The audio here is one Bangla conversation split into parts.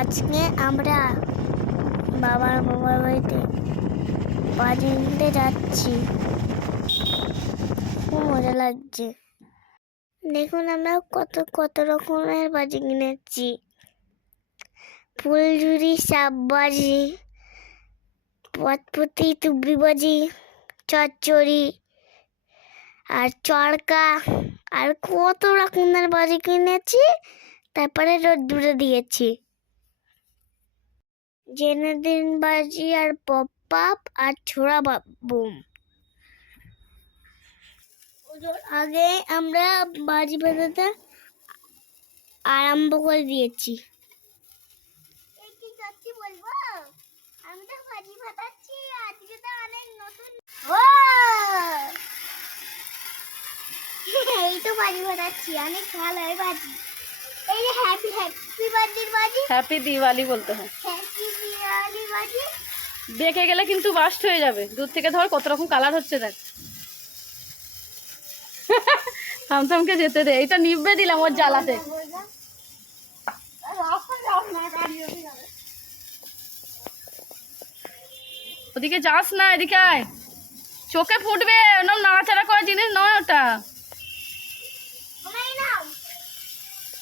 আজকে আমরা বাবার বাড়িতে বাজি কিনতে যাচ্ছি। খুব মজা লাগছে। দেখুন আমরা কত কত রকমের বাজি কিনেছি। ফুলঝুরি, সাপ বাজি, পটপটি, তুবড়ি বাজি, চচ্চড়ি আর চড়কা আর কত রকমের বাজি কিনেছি। তারপরে রোদ্দুরে দিয়েছি জেনেদিন বাজি আর পপ আপ আর ছোড়া বুম। আগে আমরা বাজি বাজাতে আরম্ভ করে দিয়েছি। বলবো আমি তো বাজি বাজাচ্ছি আজকে তো অনেক নতুন। এই তো বাজি বাজাচ্ছি, অনেক ভালো হয় বাজি। এই যে হ্যাপি হ্যাপি বার্থডে বাজি, হ্যাপি দিওয়ালি বলতে হয়। হ্যাপি দিওয়ালি বাজি। দেখে গেলে কিন্তু বাস্ট হয়ে যাবে। দূর থেকে ধর কত রকম কালার হচ্ছে দেখ। থামথামকে যেতে দে, এটা নিভবে দিলাম ওর জ্বালাতে। ওদিকে যাস না, এদিকে আয়। চোখে ফুটবে, ওরকম নাড়াচাড়া করার জিনিস নয় ওটা।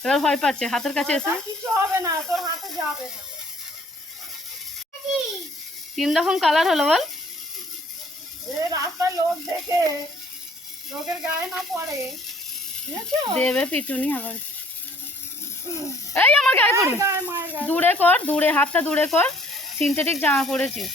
এবার ভয় পাচ্ছে, হাতের কাছে এসে। কিছু হবে না, তোর হাতে যাবে না। 3 রকম কালার হলো বল। রাস্তায় লোক দেখে লোকের গায়ে না পড়ে, দেবে পিটুনি আবার। এই আমার গায়ে পড়বে। মায়ের গায়ে দূরে কর, দূরে হাতটা দূরে কর। সিনথেটিক জামা পরেছিস।